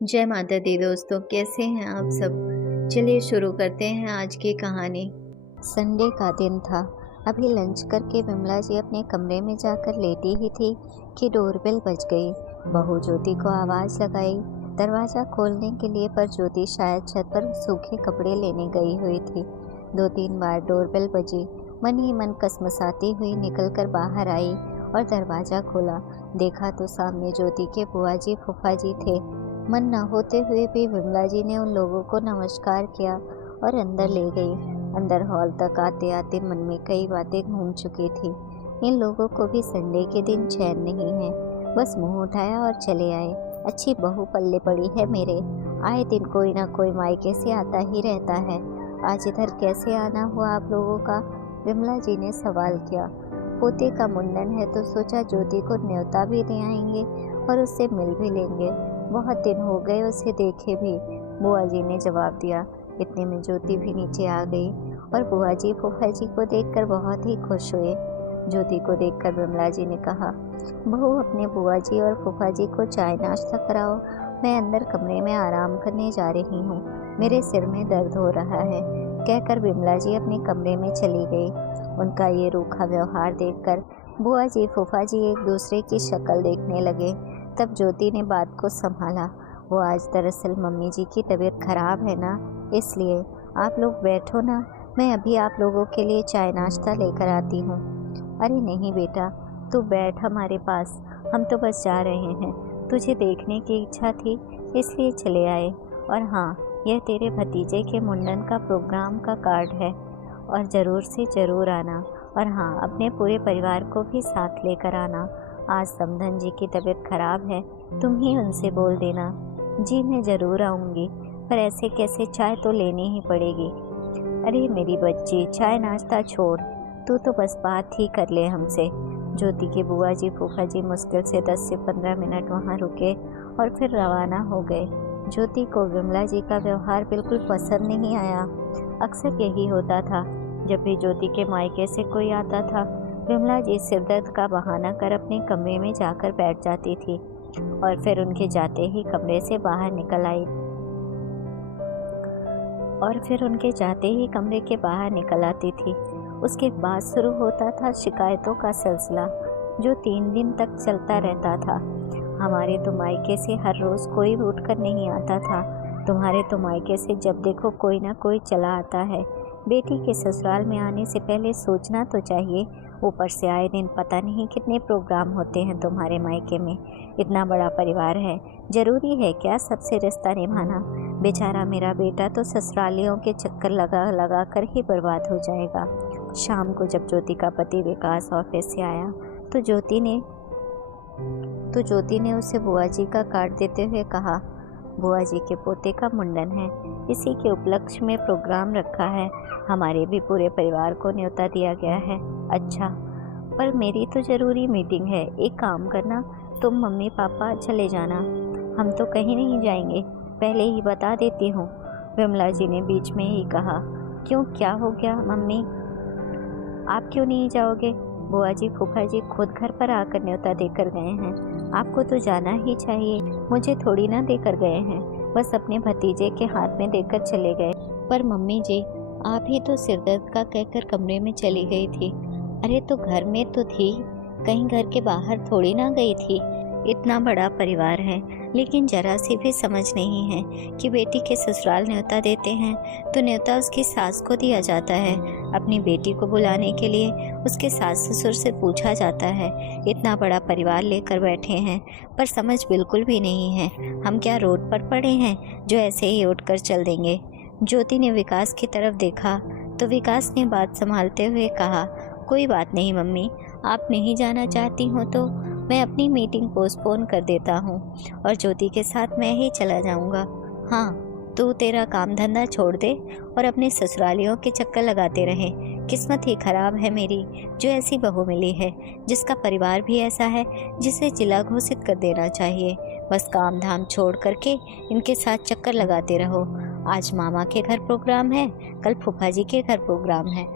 जय माता दी दोस्तों, कैसे हैं आप सब। चलिए शुरू करते हैं आज की कहानी। संडे का दिन था। अभी लंच करके विमला जी अपने कमरे में जाकर लेटी ही थी कि डोरबेल बज गई। बहू ज्योति को आवाज़ लगाई दरवाज़ा खोलने के लिए, पर ज्योति शायद छत पर सूखे कपड़े लेने गई हुई थी। 2-3 बार डोरबेल बजी। मन ही मन कसमसाती हुई निकलकर बाहर आई और दरवाज़ा खोला। देखा तो सामने ज्योति के बुआ जी फूफा जी थे। मन न होते हुए भी विमला जी ने उन लोगों को नमस्कार किया और अंदर ले गई। अंदर हॉल तक आते आते मन में कई बातें घूम चुकी थी। इन लोगों को भी संडे के दिन चैन नहीं है। बस मुंह उठाया और चले आए। अच्छी बहू पल्ले पड़ी है मेरे। आए दिन कोई ना कोई मायके से आता ही रहता है। आज इधर कैसे आना हुआ आप लोगों का? विमला जी ने सवाल किया। पोते का मुंडन है तो सोचा ज्योति को न्योता भी दे आएंगे और उससे मिल भी लेंगे। बहुत दिन हो गए उसे देखे भी, बुआ जी ने जवाब दिया। इतने में ज्योति भी नीचे आ गई और बुआ जी फूफा जी को देखकर बहुत ही खुश हुए। ज्योति को देखकर विमला जी ने कहा, बहू अपने बुआ जी और फूफा जी को चाय नाश्ता कराओ। मैं अंदर कमरे में आराम करने जा रही हूँ, मेरे सिर में दर्द हो रहा है। कहकर विमला जी अपने कमरे में चली गई। उनका ये रूखा व्यवहार देखकर बुआ जी फूफा जी एक दूसरे की शक्ल देखने लगे। तब ज्योति ने बात को संभाला। वो आज दरअसल मम्मी जी की तबीयत खराब है ना, इसलिए आप लोग बैठो ना, मैं अभी आप लोगों के लिए चाय नाश्ता लेकर आती हूँ। अरे नहीं बेटा, तू बैठ हमारे पास, हम तो बस जा रहे हैं। तुझे देखने की इच्छा थी इसलिए चले आए। और हाँ, यह तेरे भतीजे के मुंडन का प्रोग्राम का कार्ड है और ज़रूर से ज़रूर आना। और हाँ, अपने पूरे परिवार को भी साथ लेकर आना। आज समधन जी की तबीयत खराब है, तुम ही उनसे बोल देना। जी मैं ज़रूर आऊँगी, पर ऐसे कैसे, चाय तो लेनी ही पड़ेगी। अरे मेरी बच्ची, चाय नाश्ता छोड़, तू तो बस बात ही कर ले हमसे। ज्योति के बुआ जी फूफा जी मुश्किल से 10 से 15 मिनट वहाँ रुके और फिर रवाना हो गए। ज्योति को विमला जी का व्यवहार बिल्कुल पसंद नहीं आया। अक्सर यही होता था, जब भी ज्योति के मायके से कोई आता था, विमला जी सिरदर्द का बहाना कर अपने कमरे में जाकर बैठ जाती थी और फिर उनके जाते ही कमरे से बाहर निकल आई और फिर उनके जाते ही कमरे के बाहर निकल आती थी। उसके बाद शुरू होता था शिकायतों का सिलसिला, जो 3 दिन तक चलता रहता था। हमारे तो मायके से हर रोज़ कोई उठ कर नहीं आता था, तुम्हारे तो मायके से जब देखो कोई ना कोई चला आता है। बेटी के ससुराल में आने से पहले सोचना तो चाहिए। ऊपर से आए दिन पता नहीं कितने प्रोग्राम होते हैं तुम्हारे मायके में। इतना बड़ा परिवार है, ज़रूरी है क्या सबसे रिश्ता निभाना? बेचारा मेरा बेटा तो ससुरालियों के चक्कर लगा लगा कर ही बर्बाद हो जाएगा। शाम को जब ज्योति का पति विकास ऑफिस से आया तो ज्योति ने उसे बुआ जी का कार्ड देते हुए कहा, बुआ जी के पोते का मुंडन है, इसी के उपलक्ष्य में प्रोग्राम रखा है। हमारे भी पूरे परिवार को न्योता दिया गया है। अच्छा, पर मेरी तो ज़रूरी मीटिंग है। एक काम करना, तुम मम्मी पापा चले जाना, हम तो कहीं नहीं जाएंगे, पहले ही बता देती हूँ। विमला जी ने बीच में ही कहा। क्यों, क्या हो गया मम्मी, आप क्यों नहीं जाओगे? बुआ जी फूफा जी खुद घर पर आकर न्योता देकर गए हैं, आपको तो जाना ही चाहिए। मुझे थोड़ी ना देकर गए हैं, बस अपने भतीजे के हाथ में देकर चले गए। पर मम्मी जी, आप ही तो सिरदर्द का कहकर कमरे में चली गई थी। अरे तो घर में तो थी, कहीं घर के बाहर थोड़ी ना गई थी। इतना बड़ा परिवार है, लेकिन जरा सी भी समझ नहीं है कि बेटी के ससुराल न्योता देते हैं तो न्योता उसकी सास को दिया जाता है। अपनी बेटी को बुलाने के लिए उसके सास ससुर से पूछा जाता है। इतना बड़ा परिवार लेकर बैठे हैं, पर समझ बिल्कुल भी नहीं है। हम क्या रोड पर पड़े हैं जो ऐसे ही उठकर चल देंगे? ज्योति ने विकास की तरफ देखा तो विकास ने बात संभालते हुए कहा, कोई बात नहीं मम्मी, आप नहीं जाना चाहती हो तो मैं अपनी मीटिंग पोस्टपोन कर देता हूँ और ज्योति के साथ मैं ही चला जाऊँगा। हाँ, तू तेरा काम धंधा छोड़ दे और अपने ससुरालियों के चक्कर लगाते रहे। किस्मत ही खराब है मेरी, जो ऐसी बहू मिली है जिसका परिवार भी ऐसा है जिसे जिला घोषित कर देना चाहिए। बस काम धाम छोड़ करके इनके साथ चक्कर लगाते रहो। आज मामा के घर प्रोग्राम है, कल फूफा जी के घर प्रोग्राम है,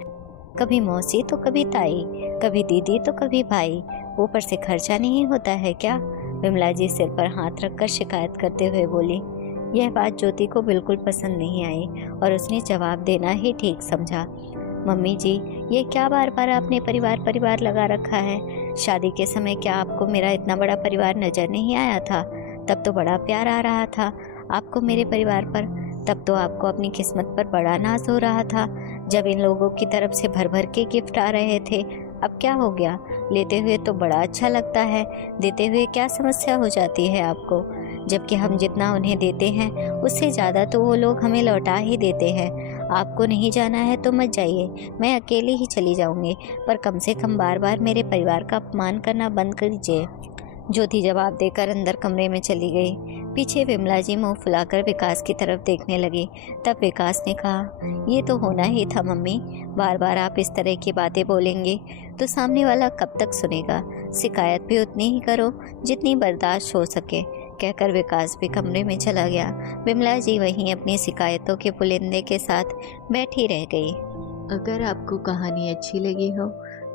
कभी मौसी तो कभी ताई, कभी दीदी तो कभी भाई। ऊपर से खर्चा नहीं होता है क्या? विमला जी सिर पर हाथ रखकर शिकायत करते हुए बोली। यह बात ज्योति को बिल्कुल पसंद नहीं आई और उसने जवाब देना ही ठीक समझा। मम्मी जी, ये क्या बार बार आपने परिवार परिवार लगा रखा है? शादी के समय क्या आपको मेरा इतना बड़ा परिवार नजर नहीं आया था? तब तो बड़ा प्यार आ रहा था आपको मेरे परिवार पर। तब तो आपको अपनी किस्मत पर बड़ा नाज हो रहा था जब इन लोगों की तरफ से भर भर के गिफ्ट आ रहे थे। अब क्या हो गया? लेते हुए तो बड़ा अच्छा लगता है, देते हुए क्या समस्या हो जाती है आपको? जबकि हम जितना उन्हें देते हैं उससे ज़्यादा तो वो लोग हमें लौटा ही देते हैं। आपको नहीं जाना है तो मत जाइए, मैं अकेली ही चली जाऊंगी, पर कम से कम बार बार मेरे परिवार का अपमान करना बंद कीजिए। ज्योति जवाब देकर अंदर कमरे में चली गई। पीछे विमला जी मुंह फुलाकर विकास की तरफ देखने लगी। तब विकास ने कहा, ये तो होना ही था मम्मी, बार बार आप इस तरह की बातें बोलेंगे तो सामने वाला कब तक सुनेगा? शिकायत भी उतनी ही करो जितनी बर्दाश्त हो सके, कहकर विकास भी कमरे में चला गया। विमला जी वहीं अपनी शिकायतों के पुलिंदे के साथ बैठी रह गई। अगर आपको कहानी अच्छी लगी हो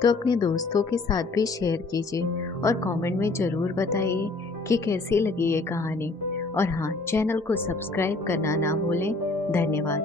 तो अपने दोस्तों के साथ भी शेयर कीजिए और कमेंट में ज़रूर बताइए कि कैसी लगी ये कहानी। और हाँ, चैनल को सब्सक्राइब करना ना भूलें। धन्यवाद।